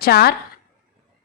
4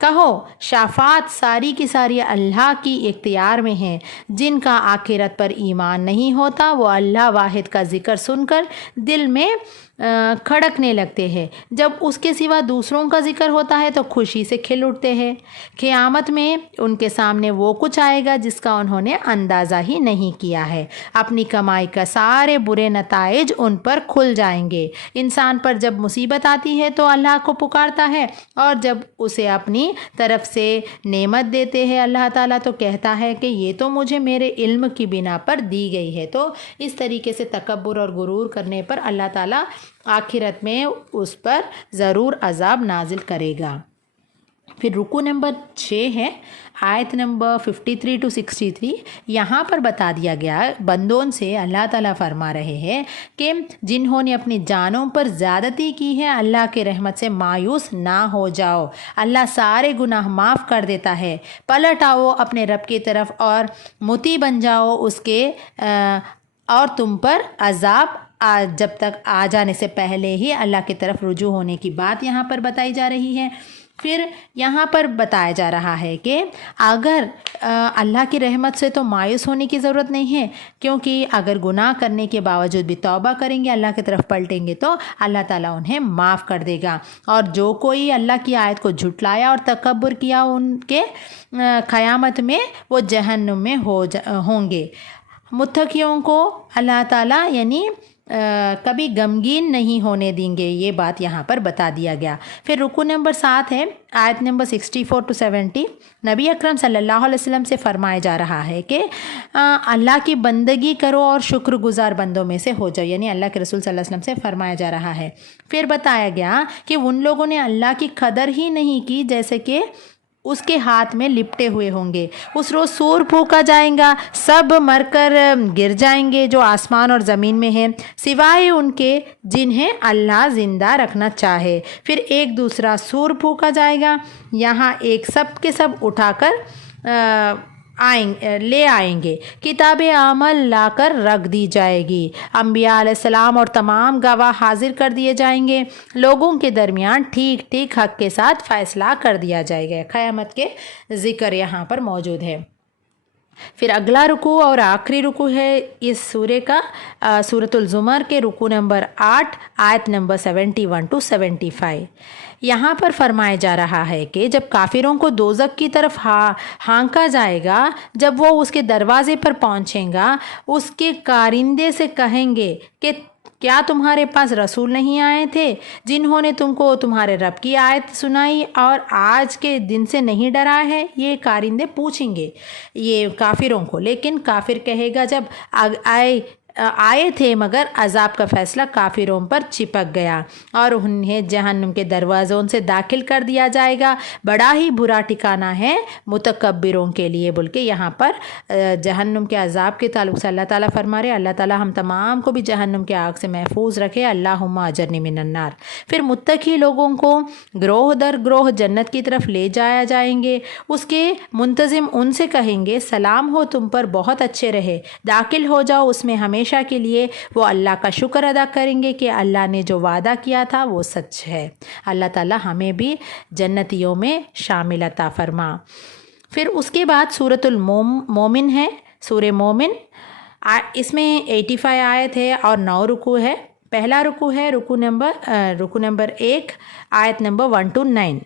کہو شفاعت ساری کی ساری اللہ کی اختیار میں ہیں۔ جن کا آخرت پر ایمان نہیں ہوتا وہ اللہ واحد کا ذکر سن کر دل میں کھڑکنے لگتے ہیں، جب اس کے سوا دوسروں کا ذکر ہوتا ہے تو خوشی سے کھل اٹھتے ہیں۔ قیامت میں ان کے سامنے وہ کچھ آئے گا جس کا انہوں نے اندازہ ہی نہیں کیا ہے۔ اپنی کمائی کا سارے برے نتائج ان پر کھل جائیں گے۔ انسان پر جب مصیبت آتی ہے تو اللہ کو پکارتا ہے، اور جب اسے اپنی طرف سے نعمت دیتے ہیں اللہ تعالیٰ تو کہتا ہے کہ یہ تو مجھے میرے علم کی بنا پر دی گئی ہے۔ تو اس طریقے سے تکبر اور غرور کرنے پر اللہ تعالیٰ آخرت میں اس پر ضرور عذاب نازل کرے گا۔ پھر رکوع نمبر 6 ہے، آیت نمبر 53 to 63۔ یہاں پر بتا دیا گیا بندوں سے اللہ تعالیٰ فرما رہے ہیں کہ جنہوں نے اپنی جانوں پر زیادتی کی ہے اللہ کے رحمت سے مایوس نہ ہو جاؤ، اللہ سارے گناہ معاف کر دیتا ہے۔ پلٹ آؤ اپنے رب کی طرف اور مطیع بن جاؤ اس کے، اور تم پر عذاب جب تک آ جانے سے پہلے ہی اللہ کی طرف رجوع ہونے کی بات یہاں پر بتائی جا رہی ہے۔ پھر یہاں پر بتایا جا رہا ہے کہ اگر اللہ کی رحمت سے تو مایوس ہونے کی ضرورت نہیں ہے، کیونکہ اگر گناہ کرنے کے باوجود بھی توبہ کریں گے، اللہ کی طرف پلٹیں گے تو اللہ تعالیٰ انہیں معاف کر دے گا۔ اور جو کوئی اللہ کی آیت کو جھٹلایا اور تکبر کیا ان کے قیامت میں وہ جہنم میں ہوں گے۔ متقیوں کو اللہ تعالیٰ یعنی کبھی غمگین نہیں ہونے دیں گے، یہ بات یہاں پر بتا دیا گیا۔ پھر رکوع نمبر 7 ہے، آیت نمبر 64 to 70۔ نبی اکرم صلی اللہ علیہ وسلم سے فرمایا جا رہا ہے کہ اللہ کی بندگی کرو اور شکر گزار بندوں میں سے ہو جاؤ، یعنی اللہ کے رسول صلی اللہ علیہ وسلم سے فرمایا جا رہا ہے۔ پھر بتایا گیا کہ ان لوگوں نے اللہ کی قدر ہی نہیں کی جیسے کہ اس کے ہاتھ میں لپٹے ہوئے ہوں گے۔ اس روز سور پھونکا جائے گا، سب مر کر گر جائیں گے جو آسمان اور زمین میں ہیں، سوائے ان کے جنہیں اللہ زندہ رکھنا چاہے۔ پھر ایک دوسرا سور پھونکا جائے گا، یہاں ایک سب کے سب اٹھا کر لے آئیں گے، کتاب عمل لا کر رکھ دی جائے گی، انبیاء علیہ السلام اور تمام گواہ حاضر کر دیے جائیں گے، لوگوں کے درمیان ٹھیک ٹھیک حق کے ساتھ فیصلہ کر دیا جائے گا۔ قیامت کے ذکر یہاں پر موجود ہے۔ پھر اگلا رکوع اور آخری رکوع ہے اس سورے کا، سورۃ الزمر کے رکوع نمبر 8، آیت نمبر 71 to 75۔ یہاں پر فرمایا جا رہا ہے کہ جب کافروں کو دوزخ کی طرف ہانکا جائے گا، جب وہ اس کے دروازے پر پہنچیں گا، اس کے کارندے سے کہیں گے کہ کیا تمہارے پاس رسول نہیں آئے تھے جنہوں نے تم کو تمہارے رب کی آیت سنائی اور آج کے دن سے نہیں ڈرا ہے؟ یہ کارندے پوچھیں گے یہ کافروں کو، لیکن کافر کہے گا جب آئے تھے مگر عذاب کا فیصلہ کافروں پر چپک گیا اور انہیں جہنم کے دروازوں سے داخل کر دیا جائے گا، بڑا ہی برا ٹھکانہ ہے متکبروں کے لیے، بول کے یہاں پر جہنم کے عذاب کے تعلق سے اللہ تعالیٰ فرما رہے۔ اللہ تعالیٰ ہم تمام کو بھی جہنم کے آگ سے محفوظ رکھے، اللہم اجرنی من النار۔ پھر متقی لوگوں کو گروہ در گروہ جنت کی طرف لے جایا جائیں گے، اس کے منتظم ان سے کہیں گے سلام ہو تم پر، بہت اچھے رہے، داخل ہو جاؤ اس میں ہمیشہ کے لیے۔ وہ اللہ کا شکر ادا کریں گے کہ اللہ نے جو وعدہ کیا تھا وہ سچ ہے۔ اللہ تعالیٰ ہمیں بھی جنتیوں میں شامل عطا فرما۔ پھر اس کے بعد سورۃ المومن ہے، سورہ مومن، اس میں 85 آیت ہے اور 9 رکوع ہے۔ پہلا رکوع ہے رکوع نمبر 1، آیت نمبر 1 to 9۔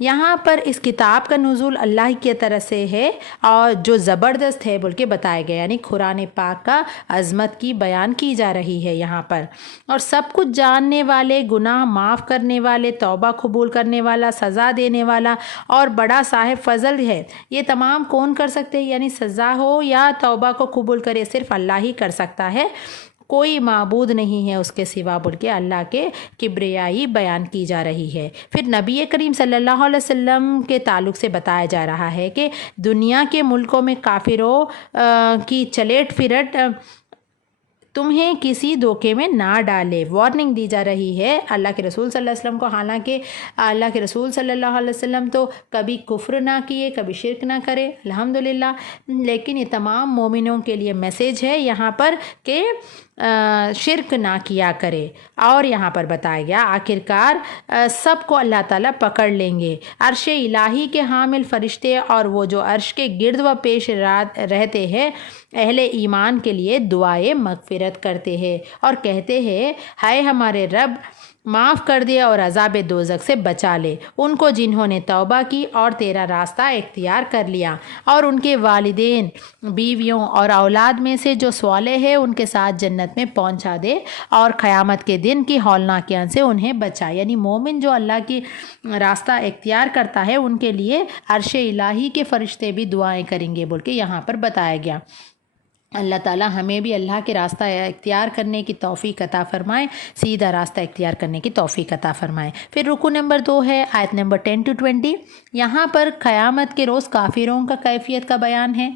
یہاں پر اس کتاب کا نزول اللہ کی طرف سے ہے اور جو زبردست ہے بول کے بتایا گیا، یعنی قرآن پاک کا عظمت کی بیان کی جا رہی ہے یہاں پر، اور سب کچھ جاننے والے، گناہ معاف کرنے والے، توبہ قبول کرنے والا، سزا دینے والا اور بڑا صاحب فضل ہے۔ یہ تمام کون کر سکتے ہیں؟ یعنی سزا ہو یا توبہ کو قبول کرے صرف اللہ ہی کر سکتا ہے، کوئی معبود نہیں ہے اس کے سوا، بول کے اللہ کے کبریائی بیان کی جا رہی ہے۔ پھر نبی کریم صلی اللہ علیہ وسلم کے تعلق سے بتایا جا رہا ہے کہ دنیا کے ملکوں میں کافروں کی چلیٹ پھرٹ تمہیں کسی دھوکے میں نہ ڈالے، وارننگ دی جا رہی ہے اللہ کے رسول صلی اللہ علیہ وسلم کو۔ حالانکہ اللہ کے رسول صلی اللہ علیہ وسلم تو کبھی کفر نہ کیے، کبھی شرک نہ کرے الحمدللہ، لیکن یہ تمام مومنوں کے لیے میسیج ہے یہاں پر کہ شرک نہ کیا کرے۔ اور یہاں پر بتایا گیا آخرکار سب کو اللہ تعالیٰ پکڑ لیں گے۔ عرش الہی کے حامل فرشتے اور وہ جو عرش کے گرد و پیش رہتے ہیں اہل ایمان کے لیے دعائے مغفرت کرتے ہیں اور کہتے ہیں ہائے ہمارے رب معاف کر دے اور عذاب دوزخ سے بچا لے ان کو جنہوں نے توبہ کی اور تیرا راستہ اختیار کر لیا، اور ان کے والدین، بیویوں اور اولاد میں سے جو صالح ہے ان کے ساتھ جنت میں پہنچا دے، اور قیامت کے دن کی ہولناکیوں سے انہیں بچا۔ یعنی مومن جو اللہ کی راستہ اختیار کرتا ہے ان کے لیے عرش الہی کے فرشتے بھی دعائیں کریں گے بول کے یہاں پر بتایا گیا۔ اللہ تعالیٰ ہمیں بھی اللہ کے راستہ اختیار کرنے کی توفیق عطا فرمائے، سیدھا راستہ اختیار کرنے کی توفیق عطا فرمائے۔ پھر رکو نمبر 2 ہے آیت نمبر 10 to 20۔ یہاں پر قیامت کے روز کافروں کا کیفیت کا بیان ہے۔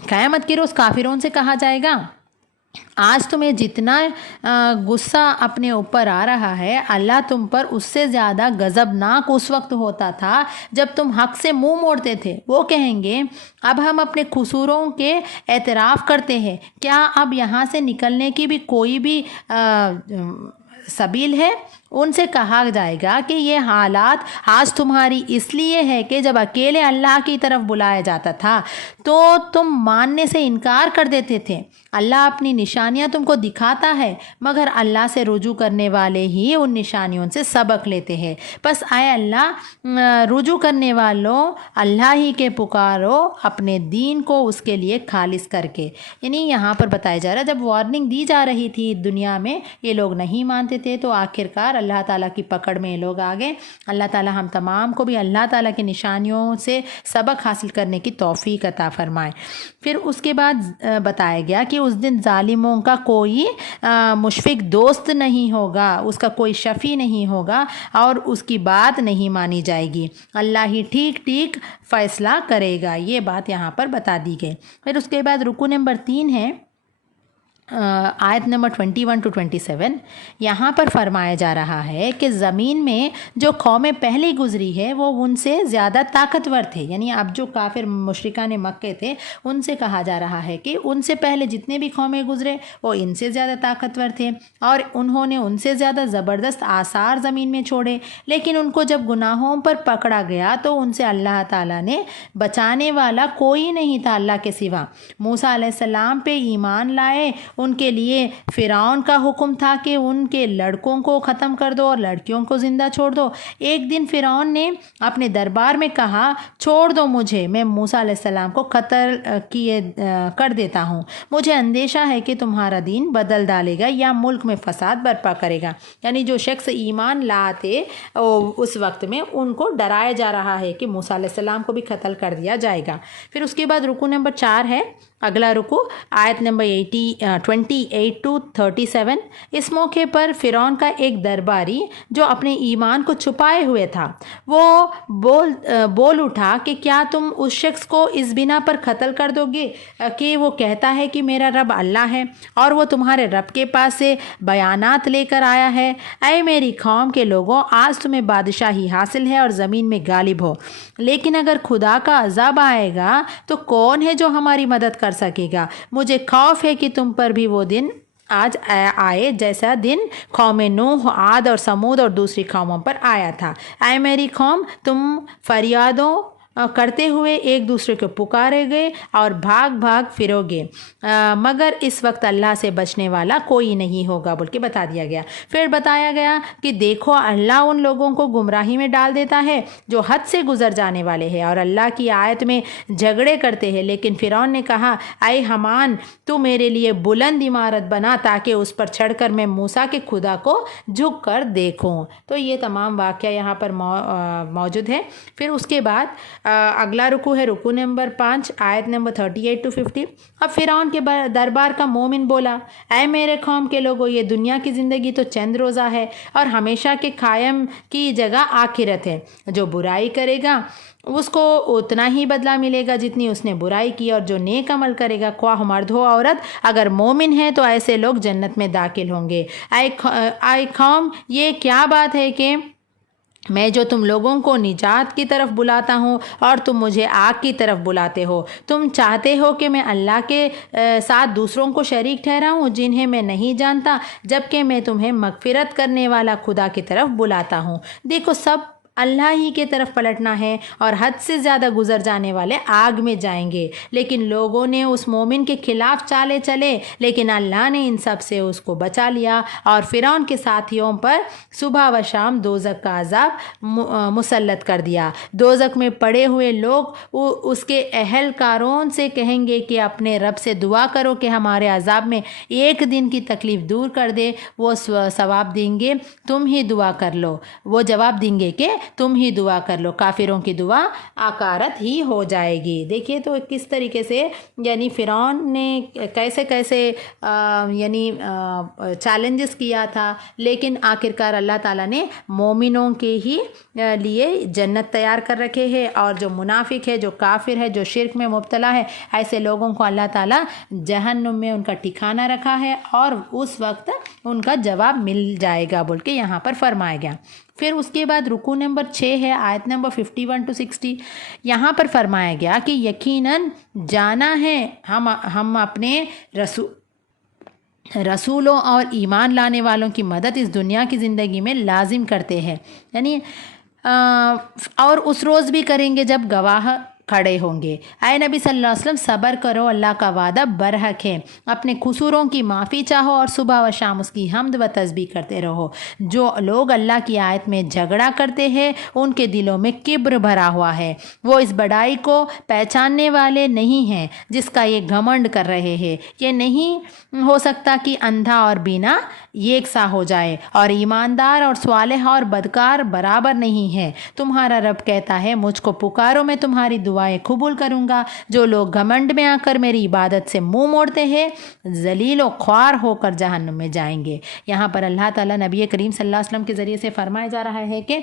قیامت کے روز کافروں سے کہا جائے گا آج تمہیں جتنا غصہ اپنے اوپر آ رہا ہے اللہ تم پر اس سے زیادہ غضبناک اس وقت ہوتا تھا جب تم حق سے منہ موڑتے تھے۔ وہ کہیں گے اب ہم اپنے قصوروں کے اعتراف کرتے ہیں، کیا اب یہاں سے نکلنے کی بھی کوئی بھی سبیل ہے؟ ان سے کہا جائے گا کہ یہ حالات آج تمہاری اس لیے ہے کہ جب اکیلے اللہ کی طرف بلایا جاتا تھا تو تم ماننے سے انکار کر دیتے تھے۔ اللہ اپنی نشانیاں تم کو دکھاتا ہے مگر اللہ سے رجوع کرنے والے ہی ان نشانیوں سے سبق لیتے ہیں۔ بس اے اللہ رجوع کرنے والوں اللہ ہی کے پکارو اپنے دین کو اس کے لیے خالص کر کے۔ یعنی یہاں پر بتایا جا رہا جب وارننگ دی جا رہی تھی دنیا میں یہ لوگ نہیں مانتے تھے تو آخرکار اللہ تعالیٰ کی پکڑ میں یہ لوگ آ گئے۔ اللہ تعالیٰ ہم تمام کو بھی اللہ تعالیٰ کی نشانیوں سے سبق حاصل کرنے کی توفیق عطا فرمائے۔ پھر اس کے بعد بتایا گیا کہ اس دن ظالموں کا کوئی مشفق دوست نہیں ہوگا، اس کا کوئی شفیع نہیں ہوگا اور اس کی بات نہیں مانی جائے گی، اللہ ہی ٹھیک ٹھیک فیصلہ کرے گا۔ یہ بات یہاں پر بتا دی گئی۔ پھر اس کے بعد رکو نمبر 3 ہے آیت نمبر 21 to 27۔ یہاں پر فرمایا جا رہا ہے کہ زمین میں جو قومیں پہلے گزری ہے وہ ان سے زیادہ طاقتور تھے۔ یعنی اب جو کافر مشرکان مکہ تھے ان سے کہا جا رہا ہے کہ ان سے پہلے جتنے بھی قومیں گزرے وہ ان سے زیادہ طاقتور تھے اور انہوں نے ان سے زیادہ زبردست آثار زمین میں چھوڑے، لیکن ان کو جب گناہوں پر پکڑا گیا تو ان سے اللہ تعالیٰ نے بچانے والا کوئی نہیں تھا اللہ کے سوا۔ موسیٰ علیہ السلام پہ ایمان لائے، ان کے لیے فرعون کا حکم تھا کہ ان کے لڑکوں کو ختم کر دو اور لڑکیوں کو زندہ چھوڑ دو۔ ایک دن فرعون نے اپنے دربار میں کہا چھوڑ دو مجھے، میں موسیٰ علیہ السلام کو قتل کر دیتا ہوں، مجھے اندیشہ ہے کہ تمہارا دین بدل ڈالے گا یا ملک میں فساد برپا کرے گا۔ یعنی جو شخص ایمان لاتے اس وقت میں ان کو ڈرایا جا رہا ہے کہ موسیٰ علیہ السلام کو بھی قتل کر دیا جائے گا۔ پھر اس کے بعد رکو نمبر 4 ہے اگلا رکو آیت نمبر 28 to 37۔ اس موقع پر فرعون کا ایک درباری جو اپنے ایمان کو چھپائے ہوئے تھا وہ بول اٹھا کہ کیا تم اس شخص کو اس بنا پر قتل کر دو گے کہ وہ کہتا ہے کہ میرا رب اللہ ہے اور وہ تمہارے رب کے پاس سے بیانات لے کر آیا ہے؟ اے میری قوم کے لوگوں، آج تمہیں بادشاہی حاصل ہے اور زمین میں غالب ہو، لیکن اگر خدا کا عذاب آئے گا تو کون ہے جو ہماری مدد کر سکے گا؟ مجھے خوف ہے کہ تم پر بھی وہ دن آج آئے جیسا دن قوم نوح، عاد اور سمود اور دوسری قوموں پر آیا تھا۔ اے میری قوم، تم فریادوں کرتے ہوئے ایک دوسرے کو پکارے گے اور بھاگ بھاگ پھرو گے، مگر اس وقت اللہ سے بچنے والا کوئی نہیں ہوگا بول کے بتا دیا گیا۔ پھر بتایا گیا کہ دیکھو اللہ ان لوگوں کو گمراہی میں ڈال دیتا ہے جو حد سے گزر جانے والے ہیں اور اللہ کی آیت میں جھگڑے کرتے ہیں۔ لیکن فرعون نے کہا اے حامان، تو میرے لیے بلند عمارت بنا تاکہ اس پر چڑھ کر میں موسیٰ کے خدا کو جھک کر دیکھوں۔ تو یہ تمام واقعہ یہاں پر موجود ہے۔ پھر اس کے بعد اگلا رکو ہے رکو نمبر 5 آیت نمبر 38 to 50۔ اب فرعون کے دربار کا مومن بولا اے میرے قوم کے لوگوں، یہ دنیا کی زندگی تو چند روزہ ہے اور ہمیشہ کے قائم کی جگہ آخرت ہے۔ جو برائی کرے گا اس کو اتنا ہی بدلہ ملے گا جتنی اس نے برائی کی، اور جو نیک عمل کرے گا خواہ مرد ہو عورت اگر مومن ہے تو ایسے لوگ جنت میں داخل ہوں گے۔ اے قوم، یہ کیا بات ہے کہ میں جو تم لوگوں کو نجات کی طرف بلاتا ہوں اور تم مجھے آگ کی طرف بلاتے ہو۔ تم چاہتے ہو کہ میں اللہ کے ساتھ دوسروں کو شریک ٹھہراؤں جنہیں میں نہیں جانتا، جبکہ میں تمہیں مغفرت کرنے والا خدا کی طرف بلاتا ہوں۔ دیکھو، سب اللہ ہی کے طرف پلٹنا ہے اور حد سے زیادہ گزر جانے والے آگ میں جائیں گے، لیکن لوگوں نے اس مومن کے خلاف چالے چلے، لیکن اللہ نے ان سب سے اس کو بچا لیا اور فرعون کے ساتھیوں پر صبح و شام دوزخ کا عذاب مسلط کر دیا۔ دوزخ میں پڑے ہوئے لوگ اس کے اہلکاروں سے کہیں گے کہ اپنے رب سے دعا کرو کہ ہمارے عذاب میں ایک دن کی تکلیف دور کر دے۔ وہ ثواب دیں گے تم ہی دعا کر لو، وہ جواب دیں گے کہ تم ہی دعا کر لو، کافروں کی دعا آکارت ہی ہو جائے گی۔ دیکھیے تو کس طریقے سے یعنی فرعون نے کیسے کیسے یعنی چیلنجز کیا تھا، لیکن آخرکار اللہ تعالیٰ نے مومنوں کے ہی لیے جنت تیار کر رکھے ہے، اور جو منافق ہے، جو کافر ہے، جو شرک میں مبتلا ہے، ایسے لوگوں کو اللہ تعالیٰ جہنم میں ان کا ٹھکانہ رکھا ہے، اور اس وقت ان کا جواب مل جائے گا بول کے یہاں پر فرمایا گیا۔ پھر اس کے بعد رکوع نمبر 6 ہے، آیت نمبر 51 to 60۔ یہاں پر فرمایا گیا کہ یقیناً جانا ہے ہم اپنے رسولوں اور ایمان لانے والوں کی مدد اس دنیا کی زندگی میں لازم کرتے ہیں، یعنی اور اس روز بھی کریں گے جب گواہ کھڑے ہوں گے۔ اے نبی صلی اللہ علیہ وسلم، صبر کرو، اللہ کا وعدہ برحق ہے، اپنے قصوروں کی معافی چاہو اور صبح و شام اس کی حمد و تسبیح کرتے رہو۔ جو لوگ اللہ کی آیت میں جھگڑا کرتے ہیں ان کے دلوں میں کبر بھرا ہوا ہے، وہ اس بڑائی کو پہچاننے والے نہیں ہیں جس کا یہ گھمنڈ کر رہے ہیں۔ یہ نہیں ہو سکتا کہ اندھا اور بینا یکساں ہو جائے، اور ایماندار اور صالح اور بدکار برابر نہیں ہے۔ تمہارا رب کہتا ہے، مجھ کو پکارو، میں تمہاری دعائیں قبول کروں گا۔ جو لوگ گھمنڈ میں آ کر میری عبادت سے منہ موڑتے ہیں ذلیل و خوار ہو کر جہنم میں جائیں گے۔ یہاں پر اللہ تعالیٰ نبی کریم صلی اللہ علیہ وسلم کے ذریعے سے فرمایا جا رہا ہے کہ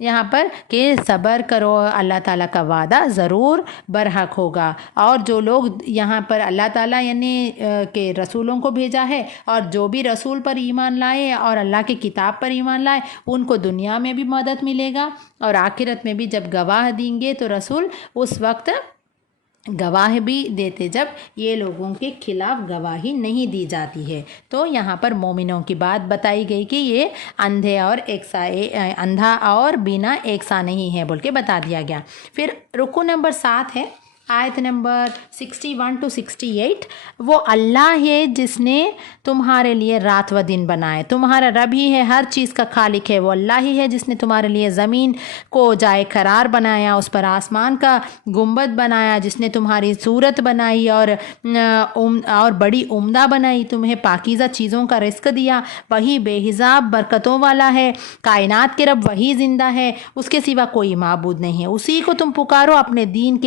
یہاں پر کہ صبر کرو، اللہ تعالیٰ کا وعدہ ضرور برحق ہوگا۔ اور جو لوگ یہاں پر اللہ تعالیٰ یعنی کہ رسولوں کو بھیجا ہے، اور جو بھی رسول پر ایمان لائے اور اللہ کی کتاب پر ایمان لائے ان کو دنیا میں بھی مدد ملے گا، اور آخرت میں بھی جب گواہ دیں گے تو رسول اس وقت گواہ بھی دیتے جب یہ لوگوں کے خلاف گواہی نہیں دی جاتی ہے۔ تو یہاں پر مومنوں کی بات بتائی گئی کہ یہ اندھا اور بینا ایکساں نہیں ہے بول کے بتا دیا گیا۔ پھر رکوع نمبر 7 ہے، آیت نمبر 61 to 68۔ وہ اللہ ہے جس نے تمہارے لیے رات و دن بنائے، تمہارا رب ہی ہے، ہر چیز کا خالق ہے۔ وہ اللہ ہی ہے جس نے تمہارے لیے زمین کو جائے قرار بنایا، اس پر آسمان کا گنبد بنایا، جس نے تمہاری صورت بنائی اور بڑی عمدہ بنائی، تمہیں پاکیزہ چیزوں کا رزق دیا۔ وہی بے حساب برکتوں والا ہے، کائنات کے رب وہی زندہ ہے، اس کے سوا کوئی معبود نہیں ہے۔ اسی کو تم پکارو اپنے دین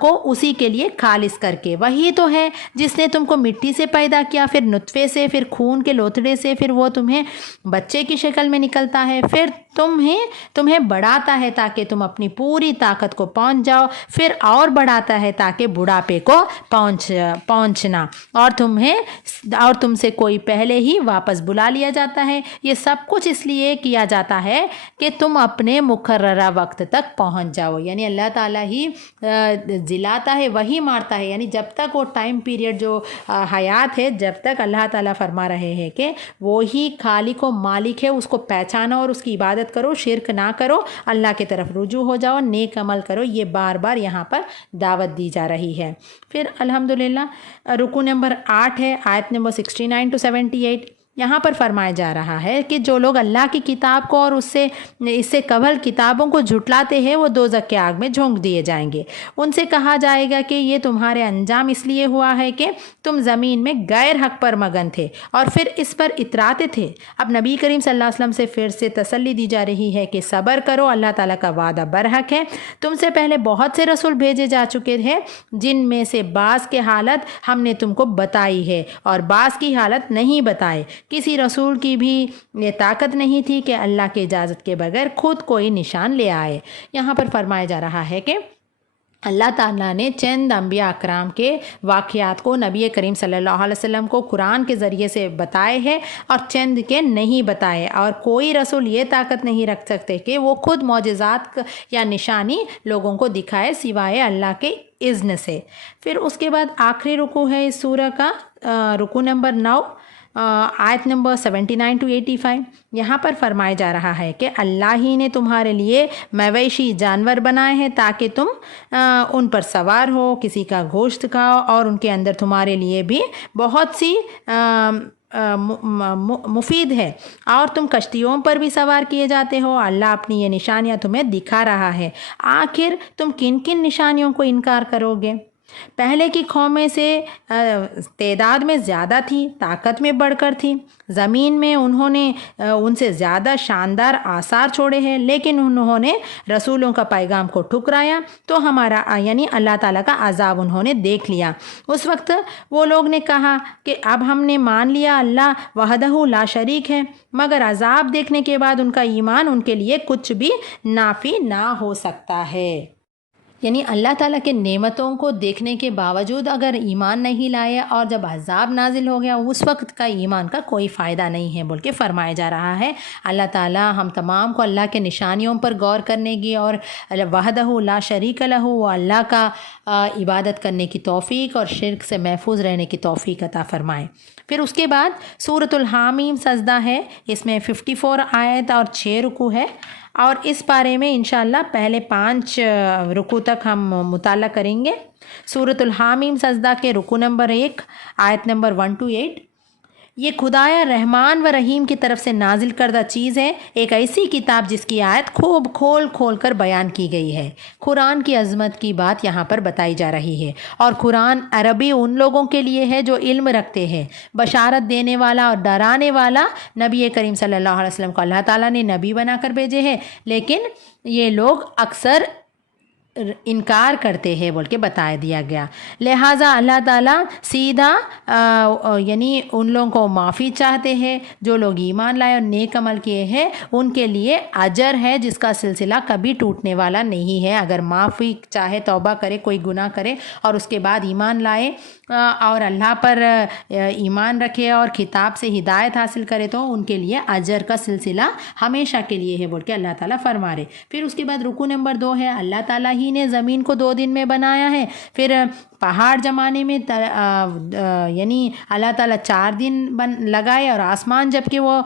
کو اسی کے لیے خالص کر کے۔ وہی تو ہے جس نے تم کو مٹی سے پیدا کیا، پھر نطفے سے، پھر خون کے لوتھڑے سے، پھر وہ تمہیں بچے کی شکل میں نکلتا ہے، پھر تمہیں بڑھاتا ہے تاکہ تم اپنی پوری طاقت کو پہنچ جاؤ، پھر اور بڑھاتا ہے تاکہ بڑھاپے کو پہنچنا، اور تم سے کوئی پہلے ہی واپس بلا لیا جاتا ہے۔ یہ سب کچھ اس لیے کیا جاتا ہے کہ تم اپنے مقررہ وقت تک پہنچ جاؤ، یعنی اللہ تعالیٰ ہی جلاتا ہے، وہی مارتا ہے، یعنی جب تک وہ ٹائم پیریڈ جو حیات ہے، جب تک اللہ تعالیٰ فرما رہے ہیں کہ وہی خالق و مالک ہے، اس کو پہچانو اور اس کی عبادت کرو، شرک نہ کرو، اللہ کی طرف رجوع ہو جاؤ، نیک عمل کرو، یہ بار بار یہاں پر دعوت دی جا رہی ہے۔ پھر الحمدللہ رکوع نمبر 8 ہے، آیت نمبر 69 to 78۔ یہاں پر فرمایا جا رہا ہے کہ جو لوگ اللہ کی کتاب کو اور اس سے قبل کتابوں کو جھٹلاتے ہیں وہ دوزخ کے آگ میں جھونک دیے جائیں گے۔ ان سے کہا جائے گا کہ یہ تمہارے انجام اس لیے ہوا ہے کہ تم زمین میں غیر حق پر مگن تھے اور پھر اس پر اتراتے تھے۔ اب نبی کریم صلی اللہ علیہ وسلم سے پھر سے تسلی دی جا رہی ہے کہ صبر کرو، اللہ تعالیٰ کا وعدہ برحق ہے۔ تم سے پہلے بہت سے رسول بھیجے جا چکے ہیں جن میں سے بعض کی حالت ہم نے تم کو بتائی ہے اور بعض کی حالت نہیں بتائے۔ کسی رسول کی بھی یہ طاقت نہیں تھی کہ اللہ کی اجازت کے بغیر خود کوئی نشان لے آئے۔ یہاں پر فرمایا جا رہا ہے کہ اللہ تعالیٰ نے چند انبیاء اکرام کے واقعات کو نبی کریم صلی اللہ علیہ وسلم کو قرآن کے ذریعے سے بتائے ہیں اور چند کے نہیں بتائے، اور کوئی رسول یہ طاقت نہیں رکھ سکتے کہ وہ خود معجزات یا نشانی لوگوں کو دکھائے سوائے اللہ کے اذن سے۔ پھر اس کے بعد آخری رکوع ہے اس سورہ کا، رکوع نمبر 9، آیت نمبر 79 to 85۔ یہاں پر فرمایا جا رہا ہے کہ اللہ ہی نے تمہارے لیے مویشی جانور بنائے ہیں تاکہ تم ان پر سوار ہو، کسی کا گوشت کھاؤ، اور ان کے اندر تمہارے لیے بھی بہت سی مفید ہے، اور تم کشتیوں پر بھی سوار کیے جاتے ہو۔ اللہ اپنی یہ نشانیاں تمہیں دکھا رہا ہے، آخر تم کن کن نشانیوں کو انکار کرو گے؟ پہلے کی قومیں سے تعداد میں زیادہ تھی، طاقت میں بڑھ کر تھی، زمین میں انہوں نے ان سے زیادہ شاندار آثار چھوڑے ہیں، لیکن انہوں نے رسولوں کا پیغام کو ٹھکرایا تو ہمارا یعنی اللہ تعالیٰ کا عذاب انہوں نے دیکھ لیا۔ اس وقت وہ لوگ نے کہا کہ اب ہم نے مان لیا اللہ وحدہ لا شریک ہے، مگر عذاب دیکھنے کے بعد ان کا ایمان ان کے لیے کچھ بھی نافع نہ ہو سکتا ہے۔ یعنی اللہ تعالیٰ کے نعمتوں کو دیکھنے کے باوجود اگر ایمان نہیں لائے اور جب عذاب نازل ہو گیا اس وقت کا ایمان کا کوئی فائدہ نہیں ہے بول کے فرمایا جا رہا ہے۔ اللہ تعالیٰ ہم تمام کو اللہ کے نشانیوں پر غور کرنے کی اور وحدہ لا شریک لہ و اللہ کا عبادت کرنے کی توفیق اور شرک سے محفوظ رہنے کی توفیق عطا فرمائے۔ پھر اس کے بعد سورۃ الحامیم سجدہ ہے، اس میں 54 آیت اور 6 رکوع ہے، اور اس بارے میں انشاءاللہ پہلے 5 رکوع تک ہم مطالعہ کریں گے۔ سورۃ الحامیم سجدہ کے رکوع نمبر 1 آیت نمبر 1 to 8۔ یہ خدایا رحمان و رحیم کی طرف سے نازل کردہ چیز ہے، ایک ایسی کتاب جس کی آیت خوب کھول کھول کر بیان کی گئی ہے۔ قرآن کی عظمت کی بات یہاں پر بتائی جا رہی ہے، اور قرآن عربی ان لوگوں کے لیے ہے جو علم رکھتے ہیں۔ بشارت دینے والا اور ڈرانے والا نبی کریم صلی اللہ علیہ وسلم کو اللہ تعالیٰ نے نبی بنا کر بھیجے ہیں، لیکن یہ لوگ اکثر انکار کرتے ہیں بول کے بتا دیا گیا۔ لہٰذا اللہ تعالیٰ سیدھا یعنی ان لوگوں کو معافی چاہتے ہیں جو لوگ ایمان لائے اور نیک عمل کیے ہیں، ان کے لیے اجر ہے جس کا سلسلہ کبھی ٹوٹنے والا نہیں ہے۔ اگر معافی چاہے، توبہ کرے، کوئی گناہ کرے اور اس کے بعد ایمان لائے اور اللہ پر ایمان رکھے اور کتاب سے ہدایت حاصل کرے تو ان کے لیے اجر کا سلسلہ ہمیشہ کے لیے ہے بول کے اللہ تعالیٰ فرما رہے۔ پھر اس کے بعد رکوع نمبر 2 ہے، اللہ تعالیٰ ہی نے زمین کو 2 دن میں بنایا ہے۔ پھر پہاڑ زمانے میں یعنی اللہ تعالیٰ 4 دن لگائے، اور آسمان جب کہ وہ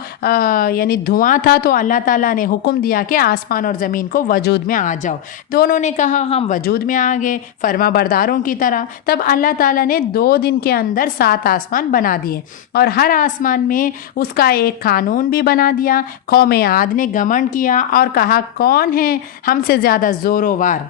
یعنی دھواں تھا تو اللہ تعالیٰ نے حکم دیا کہ آسمان اور زمین کو وجود میں آ جاؤ۔ دونوں نے کہا ہم وجود میں آ گئے فرما برداروں کی طرح۔ تب اللہ تعالیٰ نے 2 دن کے اندر 7 آسمان بنا دیے، اور ہر آسمان میں اس کا ایک قانون بھی بنا دیا۔ قوم عاد نے گھمنڈ کیا اور کہا کون ہے ہم سے زیادہ زوروار،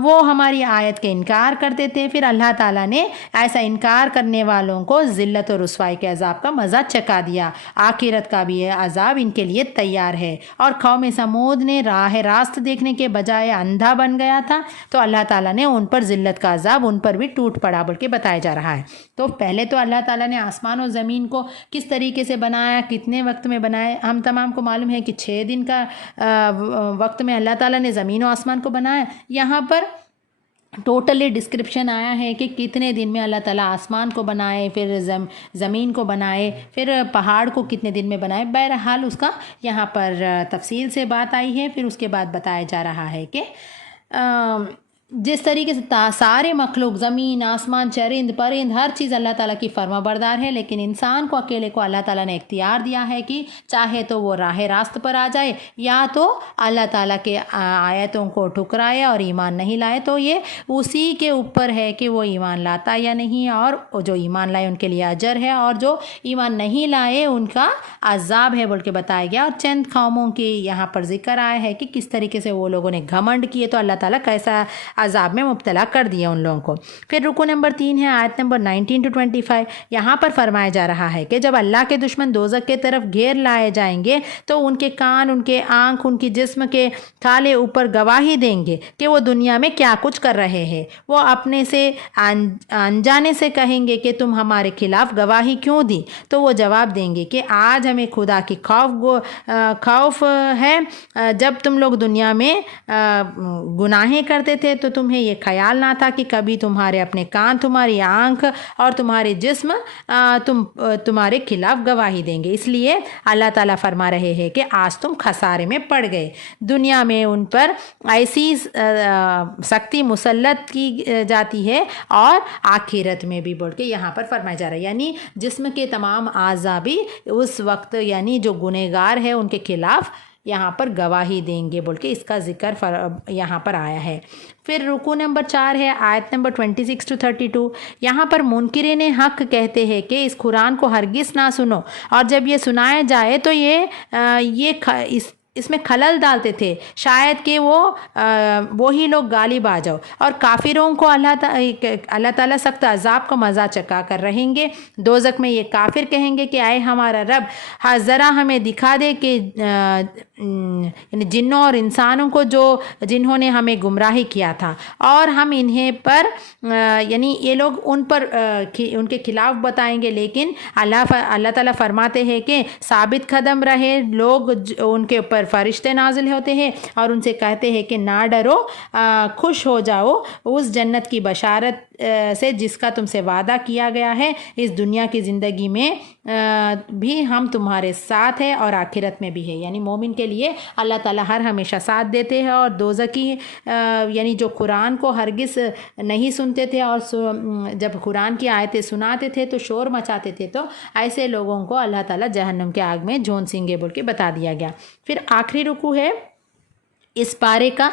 وہ ہماری آیت کے انکار کرتے تھے۔ پھر اللہ تعالیٰ نے ایسا انکار کرنے والوں کو ذلت اور رسوائی کے عذاب کا مزہ چکھا دیا، آخرت کا بھی عذاب ان کے لیے تیار ہے۔ اور قوم سمود نے راہ راست دیکھنے کے بجائے اندھا بن گیا تھا تو اللہ تعالیٰ نے ان پر ذلت کا عذاب ان پر بھی ٹوٹ پڑا بول کے بتایا جا رہا ہے۔ تو پہلے تو اللہ تعالیٰ نے آسمان اور زمین کو کس طریقے سے بنایا، کتنے وقت میں بنایا، ہم تمام کو معلوم ہے کہ 6 دن کا وقت میں اللہ تعالیٰ نے زمین و آسمان کو بنایا۔ یہاں پر ٹوٹلی ڈسکرپشن آیا ہے کہ کتنے دن میں اللہ تعالیٰ آسمان کو بنائے، پھر زمین کو بنائے، پھر پہاڑ کو کتنے دن میں بنائے۔ بہرحال اس کا یہاں پر تفصیل سے بات آئی ہے۔ پھر اس کے بعد بتایا جا رہا ہے کہ جس طریقے سے سارے مخلوق، زمین، آسمان، چرند پرند، ہر چیز اللہ تعالیٰ کی فرما بردار ہے، لیکن انسان کو اکیلے کو اللہ تعالیٰ نے اختیار دیا ہے کہ چاہے تو وہ راہ راست پر آ جائے یا تو اللہ تعالیٰ کے آیتوں کو ٹھکرائے اور ایمان نہیں لائے، تو یہ اسی کے اوپر ہے کہ وہ ایمان لاتا یا نہیں، اور جو ایمان لائے ان کے لیے اجر ہے اور جو ایمان نہیں لائے ان کا عذاب ہے بول کے بتایا گیا۔ اور چند قوموں کی یہاں پر ذکر آیا ہے کہ کس طریقے سے وہ لوگوں نے گھمنڈ کیے تو اللہ تعالیٰ کیسا عذاب میں مبتلا کر دیا ان لوگوں کو۔ پھر رکوع نمبر 3 ہے، آیت نمبر 19 to 25۔ یہاں پر فرمایا جا رہا ہے کہ جب اللہ کے دشمن دوزخ کے طرف گھیر لائے جائیں گے تو ان کے کان، ان کے آنکھ، ان کی جسم کے تھالے اوپر گواہی دیں گے کہ وہ دنیا میں کیا کچھ کر رہے ہیں۔ وہ اپنے سے انجانے سے کہیں گے کہ تم ہمارے خلاف گواہی کیوں دی؟ تو وہ جواب دیں گے کہ آج ہمیں خدا کی خوف ہے، جب تم لوگ دنیا میں گناہیں کرتے تھے تو تمہیں یہ خیال نہ تھا کہ کبھی تمہارے اپنے کان، تمہاری آنکھ اور تمہارے جسم تمہارے خلاف گواہی دیں گے۔ اس لیے اللہ تعالیٰ فرما رہے ہیں کہ آج تم خسارے میں پڑ گئے، دنیا میں ان پر ایسی سختی مسلط کی جاتی ہے اور آخرت میں بھی، بول کے یہاں پر فرمایا جا رہا ہے، یعنی جسم کے تمام اعضاء بھی اس وقت یعنی جو گنہگار ہے ان کے خلاف یہاں پر گواہی دیں گے، بول کے اس کا ذکر یہاں پر آیا ہے۔ پھر رکوع نمبر 4 ہے، آیت نمبر 26 to 32۔ یہاں پر منکرین حق کہتے ہیں کہ اس قرآن کو ہرگز نہ سنو، اور جب یہ سنایا جائے تو اس میں خلل ڈالتے تھے، شاید کہ وہی لوگ غالب آ جاؤ، اور کافروں کو اللہ تعالیٰ سخت عذاب کا مزہ چکھا کر رہیں گے۔ دوزخ میں یہ کافر کہیں گے کہ اے ہمارا رب، ذرا ہمیں دکھا دے کہ یعنی جنوں اور انسانوں کو جنہوں نے ہمیں گمراہی کیا تھا، اور ہم انہیں پر یعنی یہ لوگ ان کے خلاف بتائیں گے، لیکن اللہ تعالیٰ فرماتے ہیں کہ ثابت قدم رہے لوگ، ان کے اوپر فرشتے نازل ہوتے ہیں اور ان سے کہتے ہیں کہ نہ ڈرو، خوش ہو جاؤ اس جنت کی بشارت سے جس کا تم سے وعدہ کیا گیا ہے، اس دنیا کی زندگی میں بھی ہم تمہارے ساتھ ہیں اور آخرت میں بھی ہے۔ یعنی مومن کے لیے اللہ تعالیٰ ہر ہمیشہ ساتھ دیتے ہیں، اور دوزخی یعنی جو قرآن کو ہرگز نہیں سنتے تھے اور جب قرآن کی آیتیں سناتے تھے تو شور مچاتے تھے، تو ایسے لوگوں کو اللہ تعالیٰ جہنم کے آگ میں جھونسیں گے، بول کے بتا دیا گیا۔ پھر آخری رکوع ہے اس پارے کا،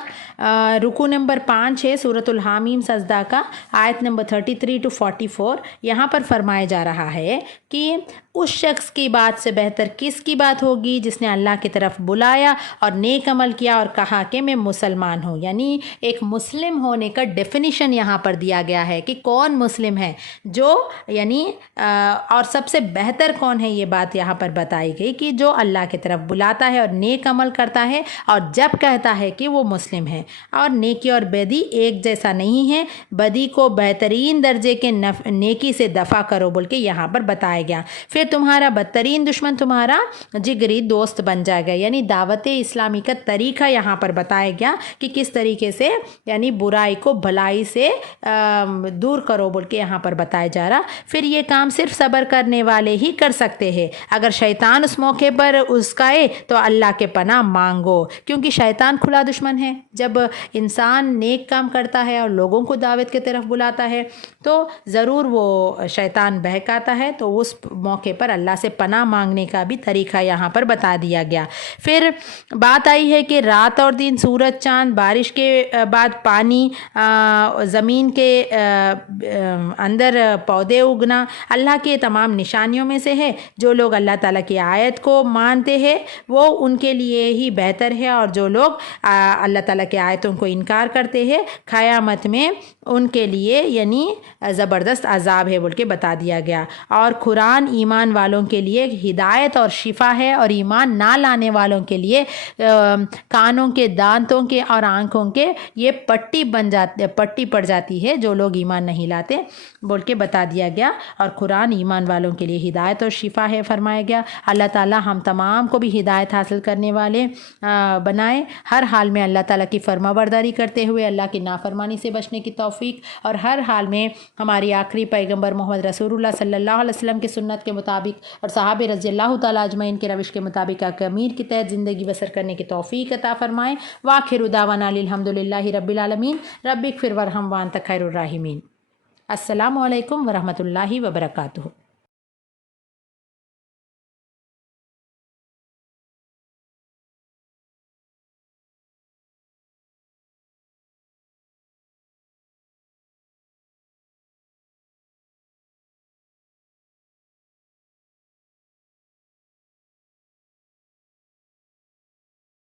رکوع نمبر 5 ہے سورۃ الحامیم سجدہ کا، آیت نمبر 33 to 44۔ یہاں پر فرمایا جا رہا ہے کہ اس شخص کی بات سے بہتر کس کی بات ہوگی جس نے اللہ کی طرف بلایا اور نیک عمل کیا اور کہا کہ میں مسلمان ہوں۔ یعنی ایک مسلم ہونے کا ڈیفینیشن یہاں پر دیا گیا ہے کہ کون مسلم ہے، جو یعنی اور سب سے بہتر کون ہے، یہ بات یہاں پر بتائی گئی کہ جو اللہ کی طرف بلاتا ہے اور نیک عمل کرتا ہے، اور جب کہتا ہے کہ وہ مسلم ہے۔ اور نیکی اور بدی ایک جیسا نہیں ہے، بدی کو بہترین درجے کے نیکی سے دفع کرو، بول کے یہاں پر بتایا گیا۔ پھر تمہارا بدترین دشمن تمہارا جگری دوست بن جائے گا، یعنی دعوت اسلامی کا طریقہ یہاں پر بتایا گیا کہ کس طریقے سے یعنی برائی کو بھلائی سے دور کرو، بول کے یہاں پر بتایا جا رہا۔ پھر یہ کام صرف صبر کرنے والے ہی کر سکتے ہیں، اگر شیطان اس موقع پر اسکائے تو اللہ کے پناہ مانگو، کیونکہ شیطان کھلا دشمن ہے۔ جب انسان نیک کام کرتا ہے اور لوگوں کو دعوت کی طرف بلاتا ہے تو ضرور وہ شیطان بہکاتا ہے، تو اس موقع پر اللہ سے پناہ مانگنے کا بھی طریقہ یہاں پر بتا دیا گیا۔ پھر بات آئی ہے کہ رات اور دن، سورج چاند، بارش کے بعد پانی، زمین کے اندر پودے اگنا اللہ کے تمام نشانیوں میں سے ہے۔ جو لوگ اللہ تعالیٰ کی آیت کو مانتے ہیں وہ ان کے لیے ہی بہتر ہے، اور جو لوگ اللہ تعالیٰ کی آیتوں کو انکار کرتے ہیں قیامت میں ان کے لیے یعنی زبردست عذاب ہے، بول کے بتا دیا گیا۔ اور قرآن ایمان والوں کے لیے ہدایت اور شفا ہے، اور ایمان نہ لانے والوں کے لیے کانوں کے، دانتوں کے اور آنکھوں کے یہ پٹی پڑ جاتی ہے جو لوگ ایمان نہیں لاتے، بول کے بتا دیا گیا۔ اور قرآن ایمان والوں کے لیے ہدایت اور شفا ہے فرمایا گیا۔ اللہ تعالیٰ ہم تمام کو بھی ہدایت حاصل کرنے والے بنائے، ہر حال میں اللہ تعالیٰ کی فرما برداری کرتے ہوئے اللہ کی نافرمانی سے بچنے کی توفیق، اور ہر حال میں ہماری آخری پیغمبر محمد رسول اللہ صلی اللہ علیہ وسلم کی سنت کے مطابق اور صحابہ رضی اللہ تعالیٰ اجمعین کے روش کے مطابق امیر کے تحت زندگی بسر کرنے کی توفیق عطا فرمائے۔ وآخر دعوانا الحمد للہ رب العالمین، رب اغفر وارحم وانت خیر الراحمین۔ السلام علیکم ورحمۃ اللہ وبرکاتہ۔